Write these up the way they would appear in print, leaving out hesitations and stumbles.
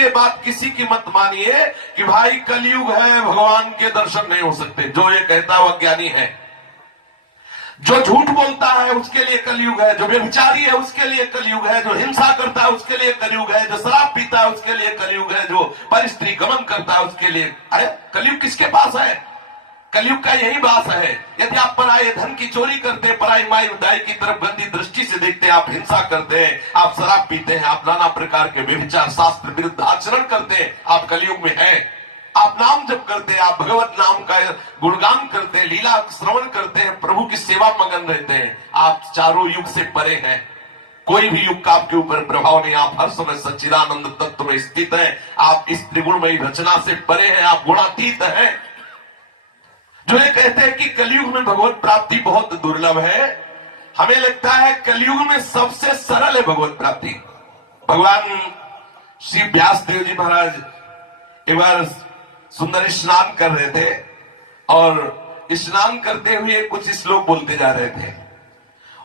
ये बात किसी की मत मानिए कि भाई कलयुग है, भगवान के दर्शन नहीं हो सकते। जो ये कहता है वह ज्ञानी है। जो झूठ बोलता है उसके लिए कलयुग है, जो व्यभिचारी है उसके लिए कलयुग है, जो हिंसा करता है उसके लिए कलयुग है, जो शराब पीता है उसके लिए कलयुग है, जो परिस्त्री गमन करता है उसके लिए। अरे कलयुग किसके पास है? कलयुग का यही बात है। यदि आप पराये धन की चोरी करते हैं, पराई माई दाई की तरफ गंदी दृष्टि से देखते हैं, आप हिंसा करते हैं, आप शराब पीते हैं, आप नाना प्रकार के व्यभिचार शास्त्र विरुद्ध आचरण करते हैं, आप कलयुग में हैं। आप नाम जप करते हैं, आप भगवत नाम का गुणगान करते हैं, लीला श्रवण करते हैं, प्रभु की सेवा मगन रहते हैं, आप चारों युग से परे हैं। कोई भी युग का आपके ऊपर प्रभाव नहीं। आप हर समय सच्चिदानंद तत्व में स्थित हैं। आप इस त्रिगुणमयी रचना से परे हैं, आप गुणातीत हैं। जो ये कहते हैं कि कलयुग में भगवत प्राप्ति बहुत दुर्लभ है, हमें लगता है कलयुग में सबसे सरल है भगवत प्राप्ति। भगवान श्री व्यास देव जी महाराज एक बार सुंदर स्नान कर रहे थे और स्नान करते हुए कुछ श्लोक बोलते जा रहे थे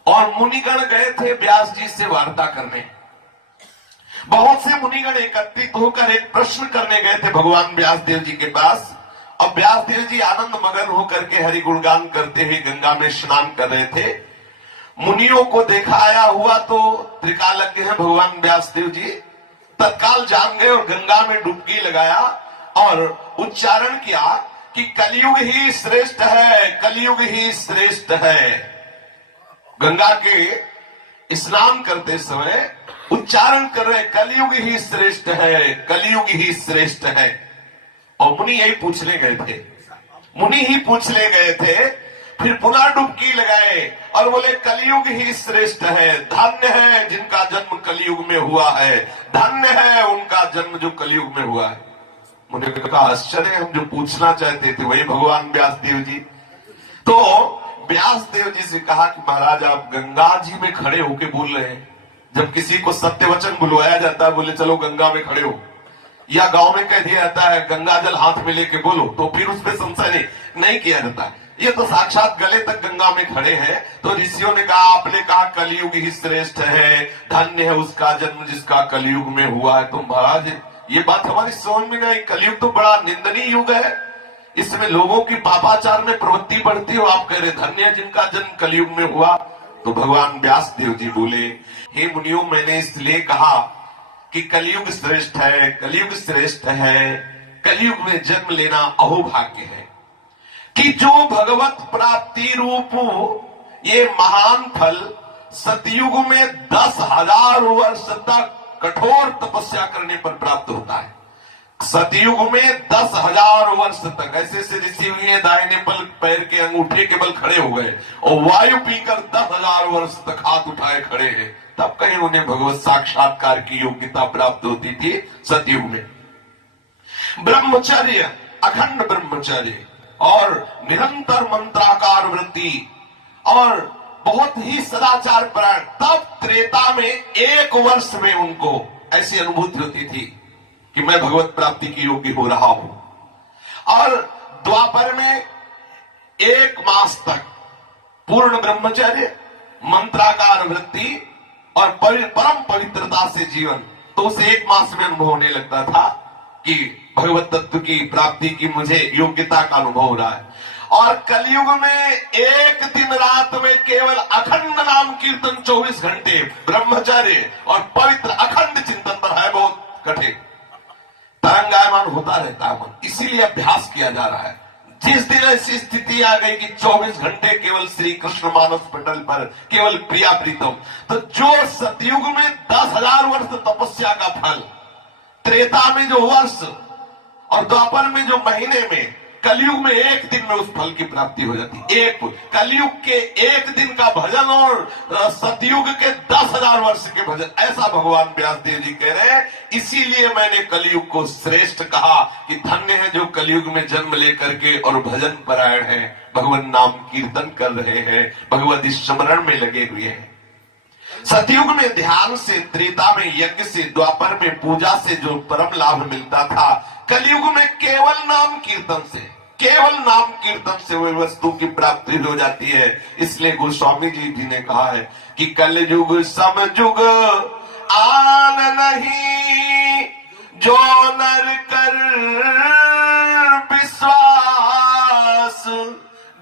और मुनिगण गए थे व्यास जी से वार्ता करने। बहुत से मुनिगण एकत्रित होकर एक प्रश्न करने गए थे भगवान व्यास देव जी के पास। अब व्यास देव जी आनंद मगन होकर के हरि गुणगान करते हुए गंगा में स्नान कर रहे थे। मुनियों को देखा आया हुआ तो त्रिकालज्ञ है भगवान व्यास देव जी, तत्काल जान गए और गंगा में डुबकी लगाया और उच्चारण किया कि कलयुग ही श्रेष्ठ है, कलयुग ही श्रेष्ठ है। गंगा के स्नान करते समय उच्चारण कर रहे कलयुग ही श्रेष्ठ है, कलयुग ही श्रेष्ठ है। और मुनि यही पूछने गए थे, मुनि ही पूछने गए थे, फिर पुनः डुबकी लगाए और बोले कलयुग ही श्रेष्ठ है। धन्य है जिनका जन्म कलयुग में हुआ है, धन्य है उनका जन्म जो कलयुग में हुआ है। मुझे कहा आश्चर्य, हम जो पूछना चाहते थे वही भगवान व्यास देव जी। तो व्यास देव जी से कहा कि महाराज आप गंगा जी में खड़े होके बोल रहे हैं। जब किसी को सत्य वचन बुलवाया जाता है, बोले चलो गंगा में खड़े हो, या गांव में कह दिया जाता है गंगा जल हाथ में लेके बोलो, तो फिर उसमें संशय नहीं किया जाता। ये तो साक्षात गले तक गंगा में खड़े हैं। तो ऋषियों ने कहा, आपने कहा कलयुग ही श्रेष्ठ है, धन्य है उसका जन्म जिसका कलयुग में हुआ है। तो महाराज ये बात हमारी समझ में नहीं, कलयुग तो बड़ा निंदनीय युग है, इसमें लोगों की पापाचार में प्रवृत्ति बढ़ती हो, आप कह रहे धन्य है जिनका जन्म कलयुग में हुआ। तो भगवान व्यास देव जी बोले, हे मुनियों, मैंने इसलिए कहा कि कलयुग श्रेष्ठ है, कलयुग श्रेष्ठ है, कलयुग में जन्म लेना अहोभाग्य है कि जो भगवत प्राप्ति रूप ये महान फल सतयुग में 10,000 वर्ष तक कठोर तपस्या करने पर प्राप्त होता है। सतयुग में 10,000 वर्ष तक ऐसे ऐसे ऋषि हुए, दाहिने बल पैर के अंगूठे के बल खड़े हो गए और वायु पीकर 10,000 वर्ष तक हाथ उठाए खड़े हैं, तब कहीं उन्हें भगवत साक्षात्कार की योग्यता प्राप्त होती थी सतयुग में। ब्रह्मचर्य, अखंड ब्रह्मचर्य और निरंतर मंत्राकार वृत्ति और बहुत ही सदाचार परायण, तब त्रेता में 1 वर्ष में उनको ऐसी अनुभूति होती थी कि मैं भगवत प्राप्ति की योग्य हो रहा हूं। और द्वापर में 1 मास तक पूर्ण ब्रह्मचर्य, मंत्राकार वृत्ति और परम पवित्रता से जीवन, तो उसे 1 मास में अनुभव होने लगता था कि भगवत तत्व की प्राप्ति की मुझे योग्यता का अनुभव हो रहा है। और कलयुग में 1 दिन रात में केवल अखंड नाम कीर्तन 24 घंटे, ब्रह्मचर्य और पवित्र अखंड चिंतन पर है बहुत कठिन, तरंगायमान होता रहता है मन, इसीलिए अभ्यास किया जा रहा है। जिस दिन ऐसी स्थिति आ गई कि 24 घंटे केवल श्री कृष्ण मानस पटल पर केवल प्रिया प्रीतम, तो जो सतयुग में 10,000 वर्ष तपस्या का फल, त्रेता में जो वर्ष और द्वापर में जो महीने में, कलयुग में 1 दिन में उस फल की प्राप्ति हो जाती। एक कलयुग के 1 दिन का भजन और सतयुग के 10,000 वर्ष के भजन, ऐसा भगवान व्यास देव जी कह रहे हैं। इसीलिए मैंने कलयुग को श्रेष्ठ कहा कि धन्य है जो कलयुग में जन्म लेकर के और भजन परायण है, भगवान नाम कीर्तन कर रहे हैं, भगवत स्मरण में लगे हुए हैं। सतयुग में ध्यान से, त्रेता में यज्ञ से, द्वापर में पूजा से जो परम लाभ मिलता था, कलयुग में केवल नाम कीर्तन से, केवल नाम कीर्तन से वही वस्तु की प्राप्ति हो जाती है। इसलिए गोस्वामी जी ने कहा है कि कलयुग समयुग आन नहीं, जो नर कर विश्वास,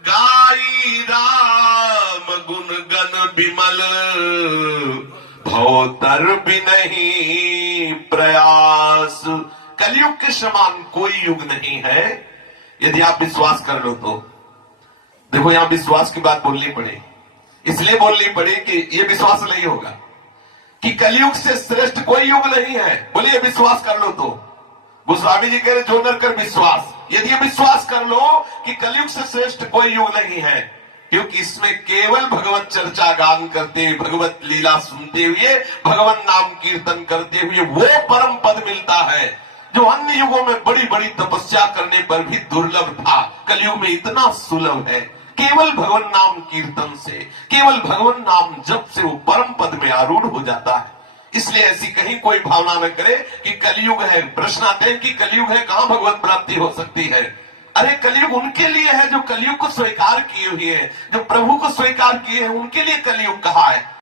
गाई राम गुण गण विमल, भवतर भी नहीं प्रयास। कलयुग के समान कोई युग नहीं है, यदि आप विश्वास कर लो तो। देखो यहां विश्वास की बात बोलनी पड़े, इसलिए बोलनी पड़ी कि यह विश्वास नहीं होगा कि कलयुग से श्रेष्ठ कोई युग नहीं है। बोलिए विश्वास कर लो तो। गोस्वामी जी कह रहे जो नर कर विश्वास, यदि ये विश्वास कर लो कि कलयुग से श्रेष्ठ कोई युग नहीं है, क्योंकि इसमें केवल भगवत चर्चा गान करते हुए, भगवत लीला सुनते हुए, भगवान नाम कीर्तन करते हुए वो परम पद मिलता है जो अन्य युगों में बड़ी बड़ी तपस्या करने पर भी दुर्लभ था, कलयुग में इतना सुलभ है। केवल भगवान नाम कीर्तन से, केवल भगवान नाम जप से वो परम पद में आरूढ़ हो जाता है। इसलिए ऐसी कहीं कोई भावना न करे कि कलयुग है। प्रश्न आते हैं कि कलयुग है, कहां भगवत प्राप्ति हो सकती है? अरे कलयुग उनके लिए है जो कलयुग को स्वीकार किए हुए हैं, जो प्रभु को स्वीकार किए हैं, उनके लिए कलयुग कहा है।